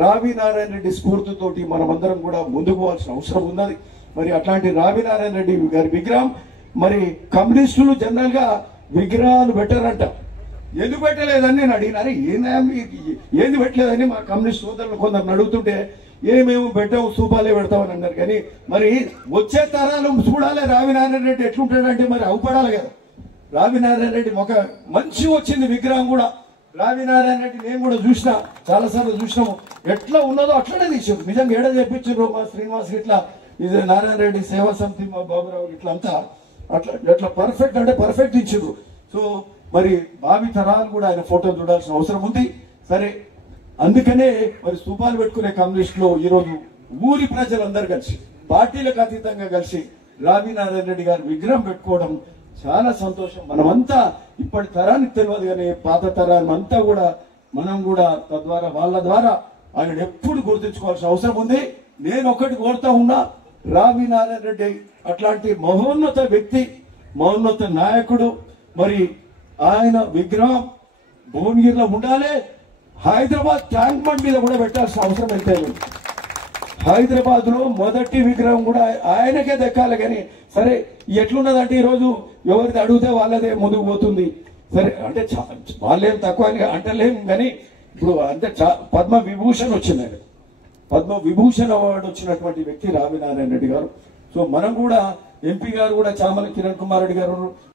రావి నారాయణ రెడ్డి స్ఫూర్తితోటి మనమందరం కూడా ముందుకు పోవాల్సిన అవసరం ఉన్నది. మరి అట్లాంటి రావి నారాయణ రెడ్డి గారి విగ్రహం మరి కమ్యూనిస్టులు జనరల్ గా విగ్రహాలు పెట్టారంట. ఎందుకు పెట్టలేదని నేను అడిగినారు. ఏంది పెట్టలేదని మా కమ్యూనిస్ట్ సోదరులు కొందరు అడుగుతుంటే ఏమేమో పెట్టావు స్థూపాలే పెడతామని అన్నారు. కానీ మరి వచ్చే తరాలు చూడాలి రావి నారాయణ రెడ్డి ఎట్లుంటాడంటే మరి అవుపడాలి కదా. రావి నారాయణ రెడ్డి ఒక మంచి వచ్చింది విగ్రహం కూడా. రావి నారాయణ రెడ్డి నేను కూడా చూసినా, చాలాసార్లు చూసినాము. ఎట్లా ఉన్నదో అట్లనే తీసారు. నిజంగా ఏడ చెప్పించారు మా శ్రీనివాస్ ఇట్లా ఇది నారాయణ రెడ్డి సేవా సమితి మా బాబురావు ఇట్లా అంతా అట్లా పర్ఫెక్ట్ అంటే పర్ఫెక్ట్ ఇచ్చారు. సో మరి భావి తరాలు కూడా ఆయన ఫోటోలు చూడాల్సిన అవసరం ఉంది. సరే, అందుకనే మరి స్థూపాలు పెట్టుకునే కమ్యూనిస్టులు ఈరోజు ఊరి ప్రజలందరూ కలిసి పార్టీలకు అతీతంగా కలిసి రావి నారాయణ రెడ్డి గారి విగ్రహం పెట్టుకోవడం చాలా సంతోషం. మనమంతా ఇప్పటి తరానికి తెలియదు కానీ పాత తరాన్ని అంతా కూడా మనం కూడా తద్వారా వాళ్ళ ద్వారా ఆయన ఎప్పుడు గుర్తుంచుకోవాల్సిన అవసరం ఉంది. నేను ఒకటి కోరుతా ఉన్నా, రావి నారాయణ రెడ్డి అట్లాంటి మహోన్నత వ్యక్తి, మహోన్నత నాయకుడు. మరి ఆయన విగ్రహం భువనగిరిలో ఉండాలి. హైదరాబాద్ ట్యాంక్ బండ్ మీద కూడా పెట్టాల్సిన అవసరం అయితే ఉంది. హైదరాబాద్ లో మొదటి విగ్రహం కూడా ఆయనకే దక్కాలి. కానీ సరే ఎట్లున్నదంటే ఈరోజు ఎవరిది అడిగితే వాళ్ళదే ముందుకు పోతుంది. సరే అంటే వాళ్ళేం తక్కువ అని అంటలేము. కానీ ఇప్పుడు అంటే పద్మ విభూషణ్ వచ్చింది, పద్మ విభూషణ్ అవార్డు వచ్చినటువంటి వ్యక్తి రావి నారాయణ రెడ్డి గారు. సో మనం కూడా ఎంపీ గారు కూడా చామల కిరణ్ కుమార్ రెడ్డి గారు